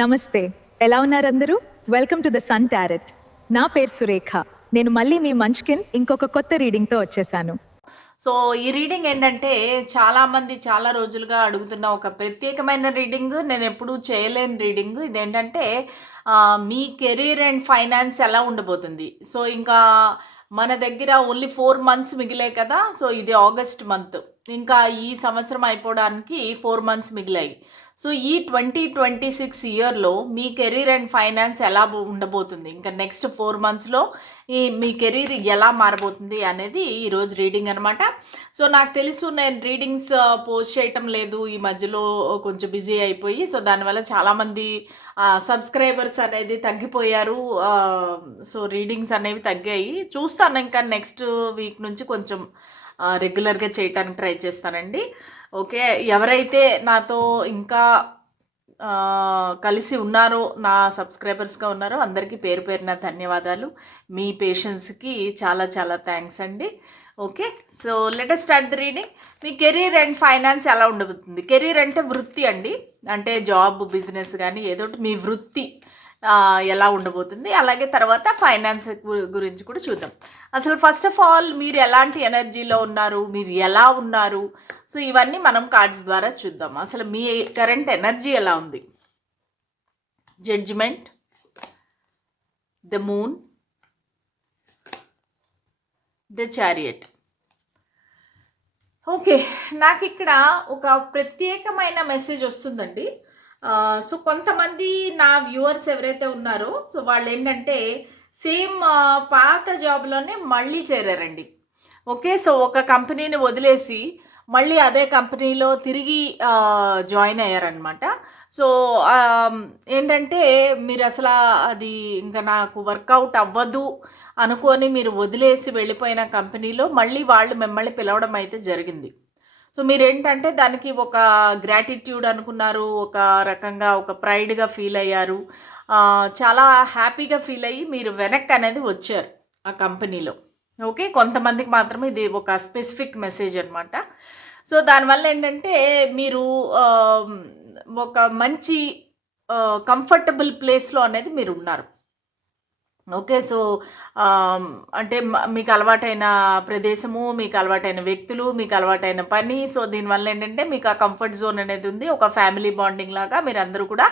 నమస్తే, ఎలా ఉన్నారు అందరూ? Welcome to the Sun Tarot. నా పేరు సురేఖ. నేను మళ్ళీ మీ మంచ్కిన్ ఇంకొక కొత్త రీడింగ్తో వచ్చేసాను. సో ఈ రీడింగ్ ఏంటంటే చాలా మంది చాలా రోజులుగా అడుగుతున్న ఒక ప్రత్యేకమైన రీడింగ్, నేను ఎప్పుడూ చేయలేని రీడింగ్. ఇదేంటంటే మీ కెరీర్ అండ్ ఫైనాన్స్ ఎలా ఉండబోతుంది. సో ఇంకా మన దగ్గర ఓన్లీ 4 months మిగిలాయి కదా. సో ఇది ఆగస్ట్ మంత్, ఇంకా ఈ సంవత్సరం అయిపోవడానికి 4 months మిగిలాయి. సో ఈ 2026 ఇయర్లో మీ కెరీర్ అండ్ ఫైనాన్స్ ఎలా ఉండబోతుంది, ఇంకా నెక్స్ట్ 4 monthsలో మీ కెరీర్ ఎలా మారబోతుంది అనేది ఈరోజు రీడింగ్ అనమాట. సో నాకు తెలుసు, నేను రీడింగ్స్ పోస్ట్ చేయటం లేదు ఈ మధ్యలో, కొంచెం బిజీ అయిపోయి. సో దానివల్ల చాలామంది సబ్స్క్రైబర్స్ అనేది తగ్గిపోయారు. సో రీడింగ్స్ అనేవి తగ్గాయి. చూస్తాను ఇంకా నెక్స్ట్ వీక్ నుంచి కొంచెం రెగ్యులర్గా చేయటానికి ట్రై చేస్తానండి. ఓకే, ఎవరైతే నాతో ఇంకా కలిసి ఉన్నారో, నా సబ్స్క్రైబర్స్గా ఉన్నారో అందరికీ పేరు పేరున ధన్యవాదాలు. మీ పేషెన్స్కి చాలా చాలా థ్యాంక్స్ అండి. Okay, so let us start the reading. Me career and finance ఎలా ఉండబోతుంది. కెరీర్ అంటే వృత్తి అండి, అంటే జాబ్, బిజినెస్ కానీ ఏదో మీ వృత్తి ఎలా ఉండబోతుంది. అలాగే తర్వాత ఫైనాన్స్ గురించి కూడా చూద్దాం. అసలు ఫస్ట్ ఆఫ్ ఆల్ మీరు ఎలాంటి ఎనర్జీలో ఉన్నారు, మీరు ఎలా ఉన్నారు, సో ఇవన్నీ మనం కార్డ్స్ ద్వారా చూద్దాం. అసలు మీ కరెంట్ ఎనర్జీ ఎలా ఉంది. Judgement, the moon, the chariot. Okay, నాకు ఇక్కడ ఒక ప్రత్యేకమైన మెసేజ్ వస్తుందండి. సో కొంతమంది నా వ్యూవర్స్ ఎవరైతే ఉన్నారో, సో వాళ్ళు ఏంటంటే సేమ్ పాత జాబ్లోనే మళ్ళీ చేరారండి. ఓకే, సో ఒక కంపెనీని వదిలేసి మళ్ళీ అదే కంపెనీలో తిరిగి జాయిన్ అయ్యారనమాట. సో ఏంటంటే మీరు అసలు అది ఇంకా నాకు వర్కౌట్ అవ్వదు అనుకొని మీరు వదిలేసి వెళ్ళిపోయిన కంపెనీలో మళ్ళీ వాళ్ళు మిమ్మల్ని పిలవడం అయితే జరిగింది. సో మీరేంటంటే దానికి ఒక గ్రాటిట్యూడ్ అనుకున్నారు, ఒక రకంగా ఒక ప్రైడ్గా ఫీల్ అయ్యారు, చాలా హ్యాపీగా ఫీల్ అయ్యి మీరు వెనక్కి అనేది వచ్చారు ఆ కంపెనీలో. ఓకే, కొంతమందికి మాత్రమే ఇది ఒక స్పెసిఫిక్ మెసేజ్ అనమాట. సో దానివల్ల ఏంటంటే మీరు ఒక మంచి కంఫర్టబుల్ ప్లేస్లో అనేది మీరు ఉన్నారు. ఓకే, సో అంటే మీకు అలవాటైన ప్రదేశము, మీకు అలవాటైన వ్యక్తులు, మీకు అలవాటైన పని. సో దీనివల్ల ఏంటంటే మీకు ఆ కంఫర్ట్ జోన్ అనేది ఉంది. ఒక ఫ్యామిలీ బాండింగ్ లాగా మీరు అందరూ కూడా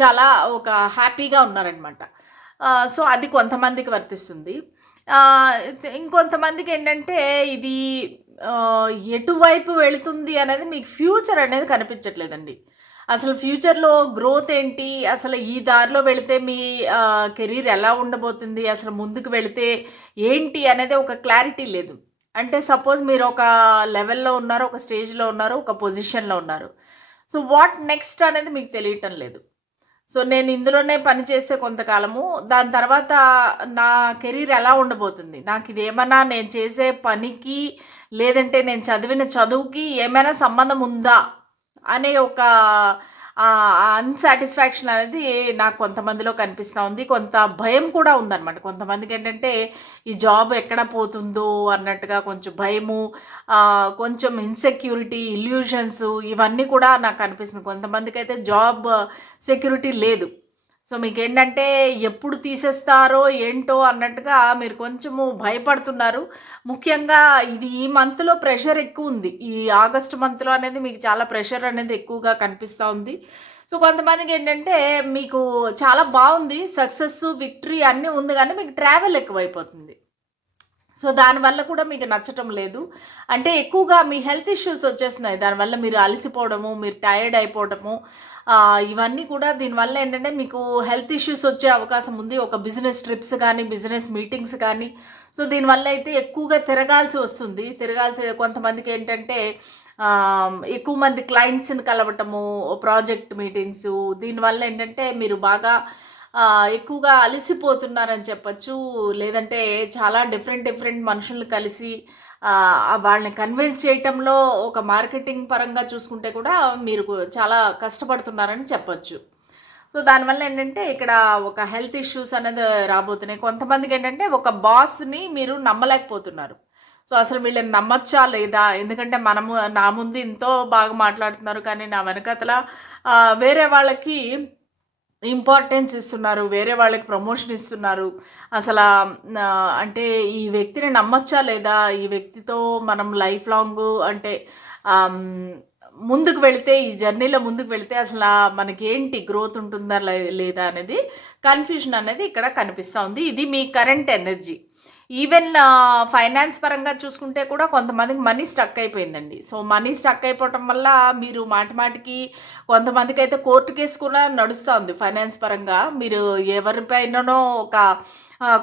చాలా ఒక హ్యాపీగా ఉన్నారనమాట. సో అది కొంతమందికి వర్తిస్తుంది. ఇంకొంతమందికి ఏంటంటే ఇది ఎటువైపు వెళుతుంది అనేది మీకు ఫ్యూచర్ అనేది కనిపించట్లేదండి. అసలు ఫ్యూచర్లో గ్రోత్ ఏంటి, అసలు ఈ దారిలో వెళితే మీ కెరీర్ ఎలా ఉండబోతుంది, అసలు ముందుకు వెళితే ఏంటి అనేది ఒక క్లారిటీ లేదు. అంటే సపోజ్ మీరు ఒక లెవెల్లో ఉన్నారు, ఒక స్టేజ్లో ఉన్నారు, ఒక పొజిషన్లో ఉన్నారు. సో వాట్ నెక్స్ట్ అనేది మీకు తెలియటం లేదు. సో నేను ఇందులోనే పని చేస్తే కొంతకాలము, దాని తర్వాత నా కెరీర్ ఎలా ఉండబోతుంది, నాకు ఇది ఏమైనా నేను చేసే పనికి లేదంటే నేను చదివిన చదువుకి ఏమైనా సంబంధం ఉందా అనే ఒక అన్సాటిస్ఫాక్షన్ అనేది నాకు కొంతమందిలో కనిపిస్తూ ఉంది. కొంత భయం కూడా ఉందన్నమాట. కొంతమందికి ఏంటంటే ఈ జాబ్ ఎక్కడ పోతుందో అన్నట్టుగా కొంచెం భయము, కొంచెం ఇన్సెక్యూరిటీ, ఇల్యూషన్స్ ఇవన్నీ కూడా నాకు అనిపిస్తుంది. కొంతమందికి అయితే జాబ్ సెక్యూరిటీ లేదు. సో మీకు ఏంటంటే ఎప్పుడు తీసేస్తారో ఏంటో అన్నట్టుగా మీరు కొంచెము భయపడుతున్నారు. ముఖ్యంగా ఇది ఈ మంత్లో ప్రెషర్ ఎక్కువ ఉంది. ఈ ఆగస్ట్ మంత్లో అనేది మీకు చాలా ప్రెషర్ అనేది ఎక్కువగా కనిపిస్తూ ఉంది. సో కొంతమందికి ఏంటంటే మీకు చాలా బాగుంది, సక్సెస్, విక్టరీ అన్నీ ఉంది, కానీ మీకు ట్రావెల్ ఎక్కువైపోతుంది. సో దానివల్ల కూడా మీకు నచ్చటం లేదు. అంటే ఎక్కువగా మీ హెల్త్ ఇష్యూస్ వచ్చేస్తున్నాయి. దానివల్ల మీరు అలసిపోవడము, మీరు టైర్డ్ అయిపోవడము, ఇవన్నీ కూడా దీనివల్ల ఏంటంటే మీకు హెల్త్ ఇష్యూస్ వచ్చే అవకాశం ఉంది. ఒక బిజినెస్ ట్రిప్స్ కానీ, బిజినెస్ మీటింగ్స్ కానీ. సో దీనివల్ల అయితే ఎక్కువగా తిరగాల్సి వస్తుంది. కొంతమందికి ఏంటంటే ఎక్కువ మంది క్లయింట్స్ని కలవటము, ప్రాజెక్ట్ మీటింగ్స్, దీనివల్ల ఏంటంటే మీరు బాగా ఎక్కువగా అలసిపోతున్నారని చెప్పచ్చు. లేదంటే చాలా డిఫరెంట్ మనుషుల్ని కలిసి వాళ్ళని కన్విన్స్ చేయటంలో ఒక మార్కెటింగ్ పరంగా చూసుకుంటే కూడా మీరు చాలా కష్టపడుతున్నారని చెప్పచ్చు. సో దానివల్ల ఏంటంటే ఇక్కడ ఒక హెల్త్ ఇష్యూస్ అనేది రాబోతున్నాయి. కొంతమందికి ఏంటంటే ఒక బాస్ని మీరు నమ్మలేకపోతున్నారు. సో అసలు వీళ్ళని నమ్మచ్చా లేదా, ఎందుకంటే నా ముందు ఎంతో బాగా మాట్లాడుతున్నారు, కానీ నా వెనకతల వేరే వాళ్ళకి ఇంపార్టెన్స్ ఇస్తున్నారు, వేరే వాళ్ళకి ప్రమోషన్ ఇస్తున్నారు. అసలు అంటే ఈ వ్యక్తిని నమ్మచ్చా లేదా, ఈ వ్యక్తితో మనం లైఫ్ లాంగ్ అంటే ఆమ్, ముందుకు వెళితే, ఈ జర్నీలో ముందుకు వెళితే అసలు మనకేంటి గ్రోత్ ఉంటుందా లేదా అనేది కన్ఫ్యూజన్ అనేది ఇక్కడ కనిపిస్తూ ఉంది. ఇది మీ కరెంట్ ఎనర్జీ. ఈవెన్ ఫైనాన్స్ పరంగా చూసుకుంటే కూడా కొంతమందికి మనీ స్టక్ అయిపోయిందండి. సో మనీ స్టక్ అయిపోవటం వల్ల మీరు మాటిమాటికి, కొంతమందికి అయితే కోర్టు కేసు కూడా నడుస్తూ ఉంది ఫైనాన్స్ పరంగా. మీరు ఎవరిపైననో ఒక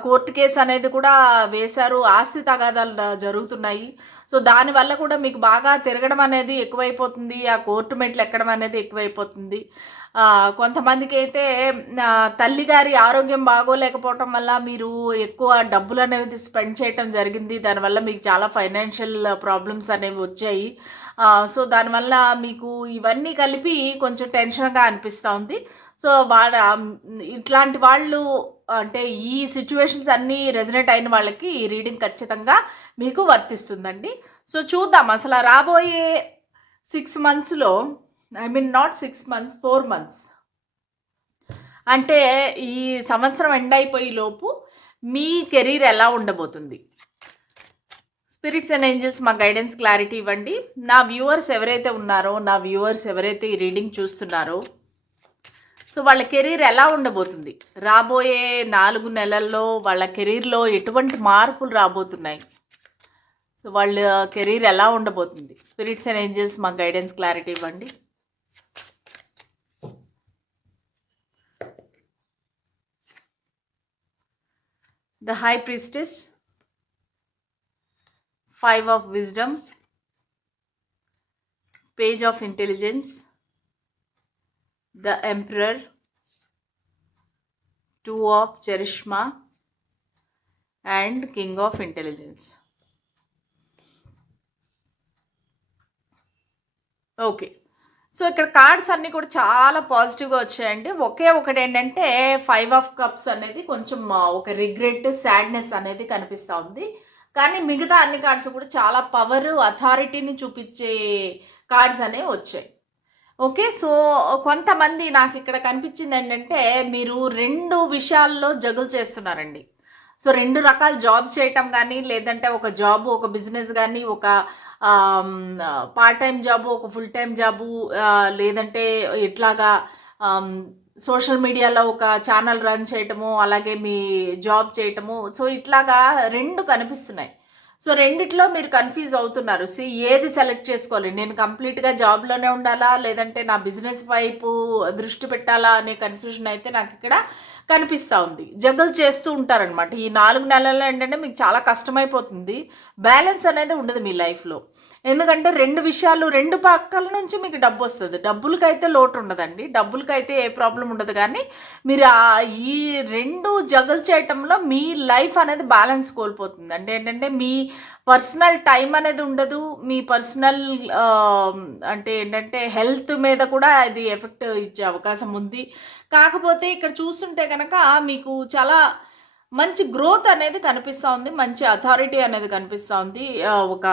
కోర్టు కేసు అనేది కూడా వేశారు, ఆస్తి తగాదాలు జరుగుతున్నాయి. సో దానివల్ల కూడా మీకు బాగా తిరగడం అనేది ఎక్కువైపోతుంది, ఆ కోర్టు మెట్లు ఎక్కడం అనేది ఎక్కువైపోతుంది. కొంతమందికి అయితే తల్లిగారి ఆరోగ్యం బాగోలేకపోవటం వల్ల మీరు ఎక్కువ డబ్బులు అనేది స్పెండ్ చేయటం జరిగింది. దానివల్ల మీకు చాలా ఫైనాన్షియల్ ప్రాబ్లమ్స్ అనేవి వచ్చాయి. సో దానివల్ల మీకు ఇవన్నీ కలిపి కొంచెం టెన్షన్గా అనిపిస్తూ ఉంది. సో ఇట్లాంటి వాళ్ళు అంటే ఈ సిచ్యువేషన్స్ అన్నీ రెజనేట్ అయిన వాళ్ళకి ఈ రీడింగ్ ఖచ్చితంగా మీకు వర్తిస్తుందండి. సో చూద్దాం అసలు రాబోయే 6 monthsలో, I mean not 6 months, 4 months, అంటే ఈ సంవత్సరం ఎండ్ అయిపోయే లోపు మీ కెరీర్ ఎలా ఉండబోతుంది. స్పిరిట్స్ అండ్ ఏంజల్స్ మా గైడెన్స్ క్లారిటీ ఇవ్వండి. నా వ్యూవర్స్ ఎవరైతే ఉన్నారో, నా వ్యూవర్స్ ఎవరైతే ఈ రీడింగ్ చూస్తున్నారో, సో వాళ్ళ కెరీర్ ఎలా ఉండబోతుంది, రాబోయే 4 నెలల్లో వాళ్ళ కెరీర్లో ఎటువంటి మార్పులు రాబోతున్నాయి, సో వాళ్ళ కెరీర్ ఎలా ఉండబోతుంది. స్పిరిట్స్ అండ్ ఏంజల్స్ మా గైడెన్స్ క్లారిటీ ఇవ్వండి. The High Priestess, 5 of Wisdom, Page of Intelligence, the Emperor, 2 of Charishma, and King of Intelligence. Okay, so ఇక్కడ కార్డ్స్ అన్నీ కూడా చాలా పాజిటివ్గా వచ్చాయండి. ఒకటి ఏంటంటే 5 of Cups అనేది కొంచెం ఒక రిగ్రెట్, సాడ్నెస్ అనేది కనిపిస్తూ ఉంది. కానీ మిగతా అన్ని కార్డ్స్ కూడా చాలా పవర్, అథారిటీని చూపించే కార్డ్స్ అనేవి వచ్చాయి. ఓకే, సో కొంతమంది నాకు ఇక్కడ కనిపించింది ఏంటంటే మీరు 2 విషయాల్లో జగులు చేస్తున్నారండి. సో 2 రకాల జాబ్స్ చేయటం కానీ, లేదంటే ఒక జాబ్, ఒక బిజినెస్ కానీ, ఒక పార్ట్ టైం జాబు, ఒక ఫుల్ టైం జాబు, లేదంటే ఇట్లాగా సోషల్ మీడియాలో ఒక ఛానల్ రన్ చేయటము, అలాగే మీ జాబ్ చేయటము. సో ఇట్లాగా 2 కనిపిస్తున్నాయి. సో రెండిట్లో మీరు కన్ఫ్యూజ్ అవుతున్నారు. ఏది సెలెక్ట్ చేసుకోవాలి, నేను కంప్లీట్గా జాబ్లోనే ఉండాలా, లేదంటే నా బిజినెస్ వైపు దృష్టి పెట్టాలా అనే కన్ఫ్యూజన్ అయితే నాకు ఇక్కడ కనిపిస్తూ ఉంది. జగల్ చేస్తూ ఉంటారనమాట. ఈ 4 నెలల్లో ఏంటంటే మీకు చాలా కష్టమైపోతుంది, బ్యాలెన్స్ అనేది ఉండదు మీ లైఫ్లో. ఎందుకంటే 2 విషయాలు, 2 పక్కల నుంచి మీకు డబ్బు వస్తుంది. డబ్బులకైతే లోటు ఉండదండి, డబ్బులకైతే ఏ ప్రాబ్లం ఉండదు. కానీ మీరు ఈ 2 జగల్ చేయటంలో మీ లైఫ్ అనేది బ్యాలెన్స్ కోల్పోతుంది. అంటే ఏంటంటే మీ పర్సనల్ టైం అనేది ఉండదు, మీ పర్సనల్ అంటే ఏంటంటే హెల్త్ మీద కూడా అది ఎఫెక్ట్ ఇచ్చే అవకాశం ఉంది. కాకపోతే ఇక్కడ చూస్తుంటే కనుక మీకు చాలా మంచి గ్రోత్ అనేది కనిపిస్తూ ఉంది, మంచి అథారిటీ అనేది కనిపిస్తూ ఉంది, ఒక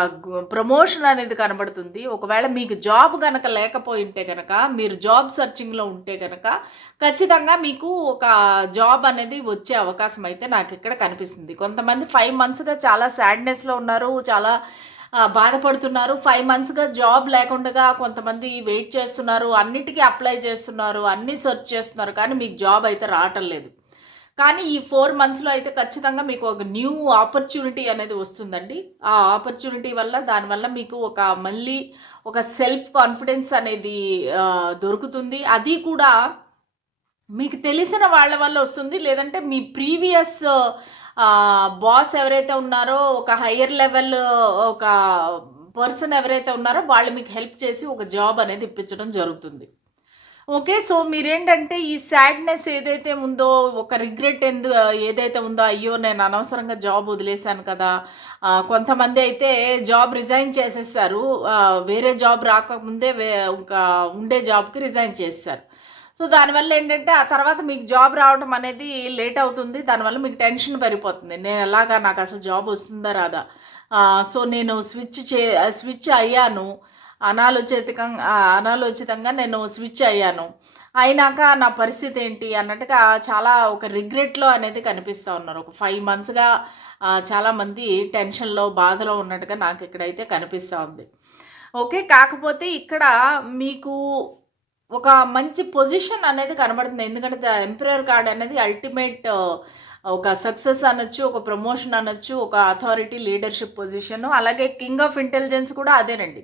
ప్రమోషన్ అనేది కనబడుతుంది. ఒకవేళ మీకు జాబ్ కనుక లేకపోయి ఉంటే కనుక, మీరు జాబ్ సర్చింగ్లో ఉంటే కనుక ఖచ్చితంగా మీకు ఒక జాబ్ అనేది వచ్చే అవకాశం అయితే నాకు ఇక్కడ కనిపిస్తుంది. కొంతమంది 5 monthsగా చాలా సాడ్నెస్లో ఉన్నారు, చాలా బాధపడుతున్నారు. 5 monthsగా జాబ్ లేకుండా కొంతమంది వెయిట్ చేస్తున్నారు, అన్నిటికీ అప్లై చేస్తున్నారు, అన్నీ సెర్చ్ చేస్తున్నారు, కానీ మీకు జాబ్ అయితే రావటం లేదు. కానీ ఈ 4 monthsలో అయితే ఖచ్చితంగా మీకు ఒక న్యూ ఆపర్చునిటీ అనేది వస్తుందండి. ఆ ఆపర్చునిటీ వల్ల, దానివల్ల మీకు మళ్ళీ ఒక సెల్ఫ్ కాన్ఫిడెన్స్ అనేది దొరుకుతుంది. అది కూడా మీకు తెలిసిన వాళ్ళ వల్ల వస్తుంది, లేదంటే మీ ప్రీవియస్ బాస్ ఎవరైతే ఉన్నారో, ఒక హయ్యర్ లెవెల్ ఒక పర్సన్ ఎవరైతే ఉన్నారో వాళ్ళు మీకు హెల్ప్ చేసి ఒక జాబ్ అనేది ఇప్పించడం జరుగుతుంది. ఓకే, సో మీరేంటంటే ఈ సాడ్నెస్ ఏదైతే ఉందో, ఒక రిగ్రెట్ ఏదైతే ఉందో, అయ్యో నేను అనవసరంగా జాబ్ వదిలేశాను కదా, కొంతమంది అయితే జాబ్ రిజైన్ చేసేసారు, వేరే జాబ్ రాకముందే ఇంకా ఉండే జాబ్కి రిజైన్ చేస్తారు. సో దానివల్ల ఏంటంటే ఆ తర్వాత మీకు జాబ్ రావడం అనేది లేట్ అవుతుంది, దానివల్ల మీకు టెన్షన్ పెరిగిపోతుంది. నేను ఎలాగా, నాకు అసలు జాబ్ వస్తుందా రాదా, సో నేను స్విచ్ అయ్యాను, అనాలోచితంగా నేను స్విచ్ అయ్యాను, అయినాక నా పరిస్థితి ఏంటి అన్నట్టుగా చాలా ఒక రిగ్రెట్‌లో అనేది కనిపిస్తా ఉన్నారు. ఒక 5 మంత్స్‌గా చాలామంది టెన్షన్‌లో, బాధలో ఉన్నట్టుగా నాకిక్కడైతే కనిపిస్తా ఉంది. ఓకే. కాకపోతే ఇక్కడ మీకు ఒక మంచి పొజిషన్ అనేది కనబడుతుంది. ఎందుకంటే ఎంపరర్ కార్డ్ అనేది అల్టిమేట్ ఒక సక్సెస్ అనొచ్చు, ఒక ప్రమోషన్ అనొచ్చు, ఒక అథారిటీ లీడర్‌షిప్ పొజిషన్. అలాగే కింగ్ ఆఫ్ ఇంటెలిజెన్స్ కూడా అదేనండి.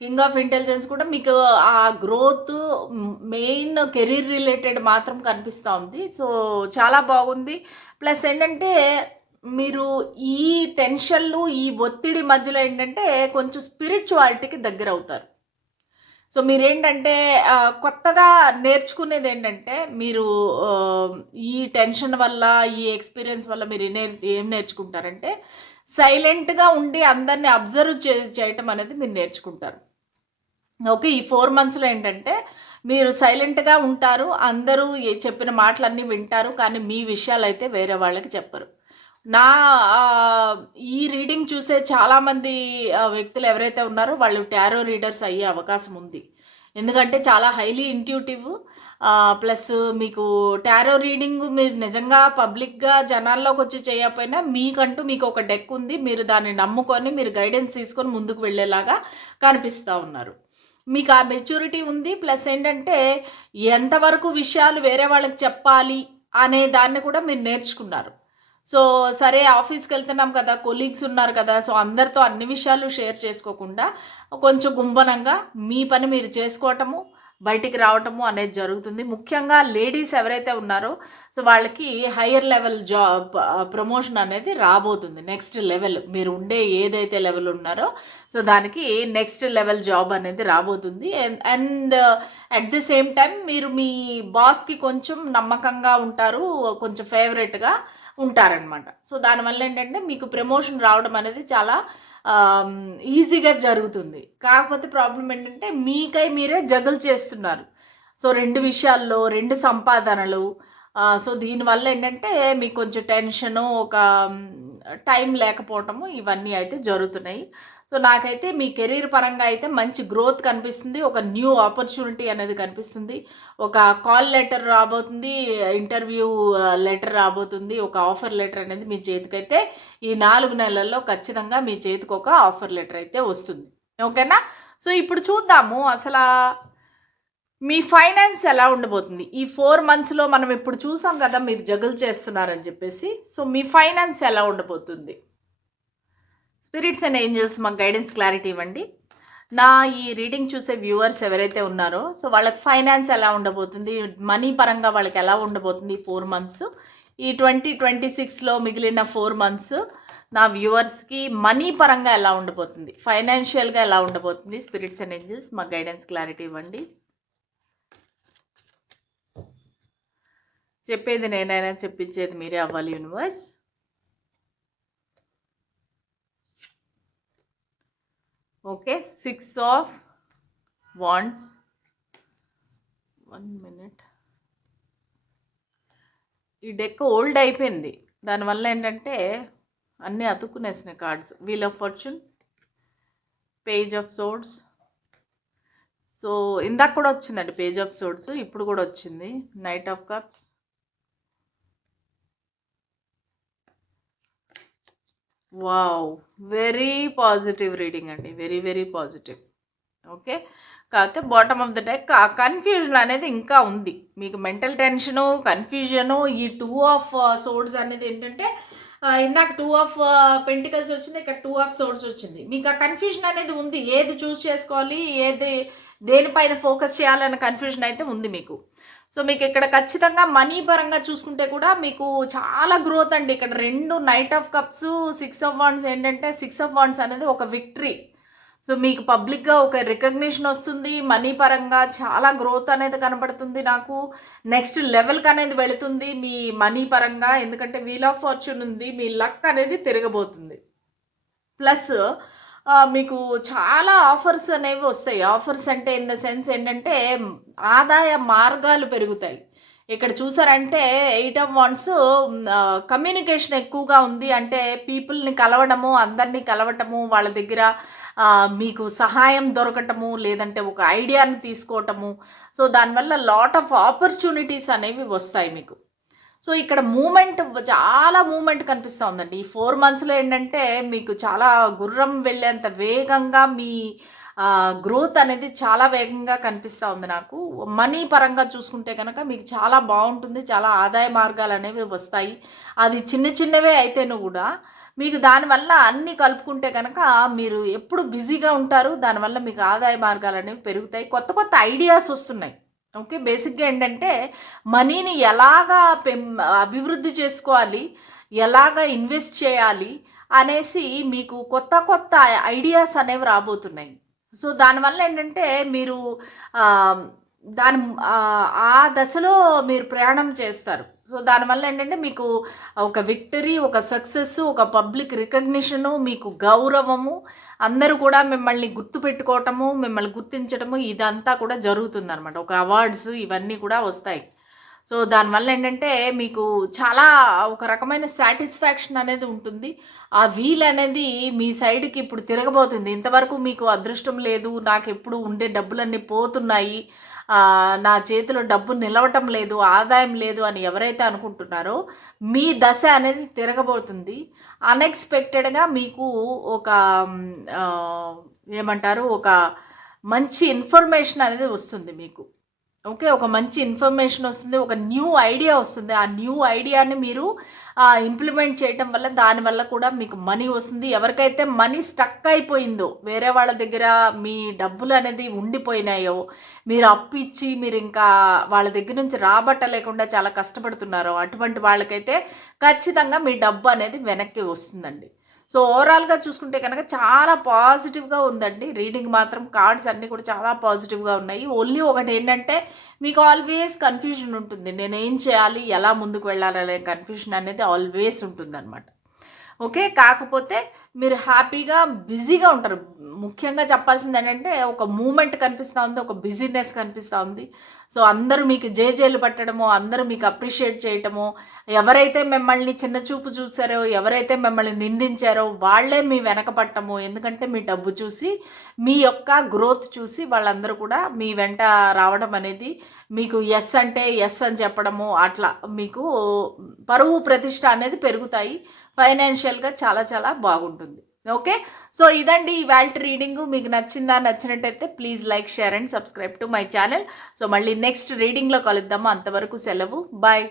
కింగ్ ఆఫ్ ఇంటెలిజెన్స్ కూడా మీకు ఆ గ్రోత్ మెయిన్ కెరీర్ రిలేటెడ్ మాత్రం కనిపిస్తా ఉంది. సో చాలా బాగుంది. ప్లస్ ఏంటంటే మీరు ఈ టెన్షన్‌లు, ఈ ఒత్తిడి మధ్యలో ఏంటంటే కొంచెం స్పిరిచువాలిటీకి దగ్గరవుతారు. సో మీరేంటంటే కొత్తగా నేర్చుకునేదేంటంటే మీరు ఈ టెన్షన్ వల్ల, ఈ ఎక్స్‌పీరియన్స్ వల్ల మీరు ఏం నేర్చుకుంటారంటే సైలెంట్‌గా ఉండి అందరిని అబ్జర్వ్ చేయటం అనేది మీరు నేర్చుకుంటారు. ఓకే. ఈ 4 మంత్స్‌లో ఏంటంటే మీరు సైలెంట్‌గా ఉంటారు. అందరూ చెప్పిన మాటలన్నీ వింటారు. కానీ మీ విషయాలైతే వేరే వాళ్ళకి చెప్పరు. నా ఈ రీడింగ్ చూసే చాలామంది వ్యక్తులు ఎవరైతే ఉన్నారో వాళ్ళు టారో రీడర్స్ అయ్యే అవకాశం ఉంది. ఎందుకంటే చాలా హైలీ ఇంట్యూటివ్ ప్లస్ మీకు టారో రీడింగ్ మీరు నిజంగా పబ్లిక్‌గా జనాల్లోకొచ్చి చేయకపోయినా మీకంటూ మీకు ఒక డెక్ ఉంది. మీరు దాన్ని నమ్ముకొని మీరు గైడెన్స్ తీసుకొని ముందుకు వెళ్ళేలాగా కనిపిస్తా ఉన్నారు. మీకు ఆ మెచ్యూరిటీ ఉంది. ప్లస్ ఏంటంటే ఎంతవరకు విషయాలు వేరే వాళ్ళకి చెప్పాలి అనే దాన్ని కూడా మీరు నేర్చుకున్నారు. సో సరే ఆఫీస్‌కెళ్తున్నాం కదా! కొలీగ్స్ ఉన్నారు కదా! సో అందరితో అన్ని విషయాలు షేర్ చేసుకోకుండా కొంచెం గుంభనంగా మీ పని మీరు చేసుకోవటము, బయటికి రావటము అనేది జరుగుతుంది. ముఖ్యంగా లేడీస్ ఎవరైతే ఉన్నారో సో వాళ్ళకి హైయర్ లెవెల్ జాబ్ ప్రమోషన్ అనేది రాబోతుంది. నెక్స్ట్ లెవెల్ మీరు ఉండే ఏదైతే లెవెల్ ఉన్నారో సో దానికి నెక్స్ట్ లెవెల్ జాబ్ అనేది రాబోతుంది. And at the same time మీరు మీ బాస్‌కి కొంచెం నమ్మకంగా ఉంటారు. కొంచెం ఫేవరెట్‌గా ఉంటారనమాట. సో దానివల్ల ఏంటంటే మీకు ప్రమోషన్ రావడం అనేది చాలా ఈజీగా జరుగుతుంది. కాకపోతే ప్రాబ్లమ్ ఏంటంటే మీకై మీరే జగుల్ చేస్తున్నారు. సో 2 విషయాల్లో 2 సంపాదనలు సో దీనివల్ల ఏంటంటే మీకు కొంచెం టెన్షను, ఒక టైం లేకపోవటము ఇవన్నీ అయితే జరుగుతున్నాయి. సో నాకైతే మీ కెరీర్ పరంగా అయితే మంచి గ్రోత్ కనిపిస్తుంది. ఒక న్యూ ఆపర్చునిటీ అనేది కనిపిస్తుంది. ఒక కాల్ లెటర్ రాబోతుంది. ఇంటర్వ్యూ లెటర్ రాబోతుంది. ఒక ఆఫర్ లెటర్ అనేది మీ చేతికైతే ఈ 4 నెలల్లో ఖచ్చితంగా మీ చేతికి ఒక ఆఫర్ లెటర్ అయితే వస్తుంది. ఓకేనా? సో ఇప్పుడు చూద్దాము అసలా మీ ఫైనాన్స్ ఎలా ఉండబోతుంది. ఈ 4 మంత్స్‌లో మనం ఇప్పుడు చూసాం కదా మీరు జగుల్ చేస్తున్నారని చెప్పేసి. సో మీ ఫైనాన్స్ ఎలా ఉండబోతుంది? స్పిరిట్స్ అండ్ ఏంజెల్స్ మాకు గైడెన్స్ క్లారిటీ ఇవ్వండి. నా ఈ రీడింగ్ చూసే వ్యూవర్స్ ఎవరైతే ఉన్నారో సో వాళ్ళకి ఫైనాన్స్ ఎలా ఉండబోతుంది, మనీ పరంగా వాళ్ళకి ఎలా ఉండబోతుంది 4 మంత్స్, ఈ 2026లో మిగిలిన 4 మంత్స్ నా వ్యూవర్స్కి మనీ పరంగా ఎలా ఉండబోతుంది, ఫైనాన్షియల్గా ఎలా ఉండబోతుంది. స్పిరిట్స్ అండ్ ఏంజెల్స్ మాకు గైడెన్స్ క్లారిటీ ఇవ్వండి. చెప్పేది నేనైనా చెప్పించేది మీరే అవ్వాలి universe. Okay, 6 of wands. 1 minute. ఈ డెక్ ఓల్డ్ అయిపోయింది. దానివల్ల ఏంటంటే అన్నీ అతుక్కునేసినాయి cards. Wheel of fortune, page of swords. So ఇందాక కూడా వచ్చిందండి పేజ్ ఆఫ్ సోర్డ్స్, ఇప్పుడు కూడా వచ్చింది knight of cups. Wow, very positive reading అండి, వెరీ వెరీ పాజిటివ్. ఓకే, కాకపోతే బాటమ్ ఆఫ్ ద డెక్ ఆ కన్ఫ్యూజన్ అనేది ఇంకా ఉంది. మీకు మెంటల్ టెన్షను, కన్ఫ్యూజను, ఈ 2 ఆఫ్ సోర్డ్స్ అనేది ఏంటంటే ఇందాక 2 ఆఫ్ పెంటికల్స్ వచ్చింది, ఇక్కడ 2 ఆఫ్ సోర్డ్స్ వచ్చింది. మీకు ఆ కన్ఫ్యూజన్ అనేది ఉంది. ఏది చూస్ చేసుకోవాలి, ఏది దేనిపైన ఫోకస్ చేయాలన్న కన్ఫ్యూజన్ అయితే ఉంది మీకు. సో మీకు ఇక్కడ ఖచ్చితంగా మనీ పరంగా చూసుకుంటే కూడా మీకు చాలా గ్రోత్ అండి. ఇక్కడ 2 night of cups, 6 of wands ఏంటంటే 6 ఆఫ్ వాండ్స్ అనేది ఒక విక్టరీ. సో మీకు పబ్లిక్గా ఒక రికగ్నిషన్ వస్తుంది. మనీ పరంగా చాలా గ్రోత్ అనేది కనబడుతుంది నాకు. నెక్స్ట్ లెవెల్కి అనేది వెళుతుంది మీ మనీ పరంగా. ఎందుకంటే వీల్ ఆఫ్ ఫార్చ్యూన్ ఉంది, మీ లక్ అనేది తిరగబోతుంది. ప్లస్ మీకు చాలా ఆఫర్స్ అనేవి వస్తాయి. ఆఫర్స్ అంటే ఇన్ ద సెన్స్ ఏంటంటే ఆదాయ మార్గాలు పెరుగుతాయి. ఇక్కడ చూసారంటే 8 ఆఫ్ వాండ్స్ కమ్యూనికేషన్ ఎక్కువగా ఉంది. అంటే పీపుల్ని కలవడము, అందరినీ కలవటము, వాళ్ళ దగ్గర మీకు సహాయం దొరకటము, లేదంటే ఒక ఐడియాని తీసుకోవటము. సో దానివల్ల లాట్ ఆఫ్ ఆపర్చునిటీస్ అనేవి వస్తాయి మీకు. సో ఇక్కడ చాలా మూమెంట్ కనిపిస్తూ ఉందండి. ఈ 4 మంత్స్లో ఏంటంటే మీకు చాలా గుర్రం వెళ్ళేంత వేగంగా మీ గ్రోత్ అనేది చాలా వేగంగా కనిపిస్తూ ఉంది నాకు. మనీ పరంగా చూసుకుంటే కనుక మీకు చాలా బాగుంటుంది. చాలా ఆదాయ మార్గాలు అనేవి వస్తాయి. అది చిన్న చిన్నవే అయితేనూ కూడా మీకు దానివల్ల అన్నీ కలుపుకుంటే కనుక మీరు ఎప్పుడు బిజీగా ఉంటారు. దానివల్ల మీకు ఆదాయ మార్గాలు అనేవి పెరుగుతాయి. కొత్త కొత్త ఐడియాస్ వస్తున్నాయి. ఓకే, బేసిక్గా ఏంటంటే మనీని ఎలాగా అభివృద్ధి చేసుకోవాలి, ఎలాగా ఇన్వెస్ట్ చేయాలి అనేసి మీకు కొత్త కొత్త ఐడియాస్ అనేవి రాబోతున్నాయి. సో దానివల్ల ఏంటంటే మీరు దాని ఆ దశలో మీరు ప్రయాణం చేస్తారు. సో దానివల్ల ఏంటంటే మీకు ఒక విక్టరీ, ఒక సక్సెస్, ఒక పబ్లిక్ రికగ్నిషను, మీకు గౌరవము, అందరూ కూడా మిమ్మల్ని గుర్తుపెట్టుకోవటము, మిమ్మల్ని గుర్తించడము ఇదంతా కూడా జరుగుతుందన్నమాట. ఒక అవార్డ్స్ ఇవన్నీ కూడా వస్తాయి. సో దానివల్ల ఏంటంటే మీకు చాలా ఒక రకమైన సాటిస్ఫాక్షన్ అనేది ఉంటుంది. ఆ వీల్ అనేది మీ సైడ్కి ఇప్పుడు తిరగబోతుంది. ఇంతవరకు మీకు అదృష్టం లేదు, నాకు ఎప్పుడు ఉండే డబ్బులన్నీ పోతున్నాయి, నా చేతిలో డబ్బు నిలవటం లేదు, ఆదాయం లేదు అని ఎవరైతే అనుకుంటున్నారో మీ దశ అనేది తిరగబోతుంది. అన్ఎక్స్పెక్టెడ్గా మీకు ఒక ఏమంటారు, ఒక మంచి ఇన్ఫర్మేషన్ అనేది వస్తుంది మీకు. ఓకే, ఒక మంచి ఇన్ఫర్మేషన్ వస్తుంది, ఒక న్యూ ఐడియా వస్తుంది. ఆ న్యూ ఐడియాని మీరు ఇంప్లిమెంట్ చేయటం వల్ల దానివల్ల కూడా మీకు మనీ వస్తుంది. ఎవరికైతే మనీ స్టక్ అయిపోయిందో, వేరే వాళ్ళ దగ్గర మీ డబ్బులు అనేది ఉండిపోయినాయో, మీరు అప్పు ఇచ్చి మీరు ఇంకా వాళ్ళ దగ్గర నుంచి రాబట్టలేకుండా చాలా కష్టపడుతున్నారో, అటువంటి వాళ్ళకైతే ఖచ్చితంగా మీ డబ్బు అనేది వెనక్కి వస్తుందండి. సో ఓవరాల్గా చూసుకుంటే కనుక చాలా పాజిటివ్గా ఉందండి. రీడింగ్ మాత్రం కార్డ్స్ అన్నీ కూడా చాలా పాజిటివ్గా ఉన్నాయి. ఓన్లీ ఒకటి ఏంటంటే మీకు ఆల్వేస్ కన్ఫ్యూజన్ ఉంటుంది. నేను ఏం చేయాలి, ఎలా ముందుకు వెళ్ళాలనే కన్ఫ్యూజన్ అనేది ఆల్వేస్ ఉంటుంది అనమాట. ఓకే, కాకపోతే మీరు హ్యాపీగా బిజీగా ఉంటారు. ముఖ్యంగా చెప్పాల్సింది ఏంటంటే ఒక మూమెంట్ కనిపిస్తూ ఉంది, ఒక బిజీనెస్ కనిపిస్తూ ఉంది. సో అందరూ మీకు జేజేలు పట్టడము, అందరూ మీకు అప్రిషియేట్ చేయటము, ఎవరైతే మిమ్మల్ని చిన్న చూపు చూసారో, ఎవరైతే మిమ్మల్ని నిందించారో వాళ్ళే మీ వెనక పట్టము. ఎందుకంటే మీ డబ్బు చూసి, మీ యొక్క గ్రోత్ చూసి వాళ్ళందరూ కూడా మీ వెంట రావడం అనేది, మీకు ఎస్ అంటే ఎస్ అని చెప్పడము, అట్లా మీకు పరువు ప్రతిష్ట అనేది పెరుగుతాయి. ఫైనాన్షియల్గా చాలా చాలా బాగుంటుంది. ఓకే, సో ఇదండి ఇవాల్టి రీడింగ్. మీకు నచ్చినట్టయితే please like, share and subscribe to my channel. So మళ్ళీ నెక్స్ట్ రీడింగ్లో కలుద్దాము. అంతవరకు సెలవు, బాయ్.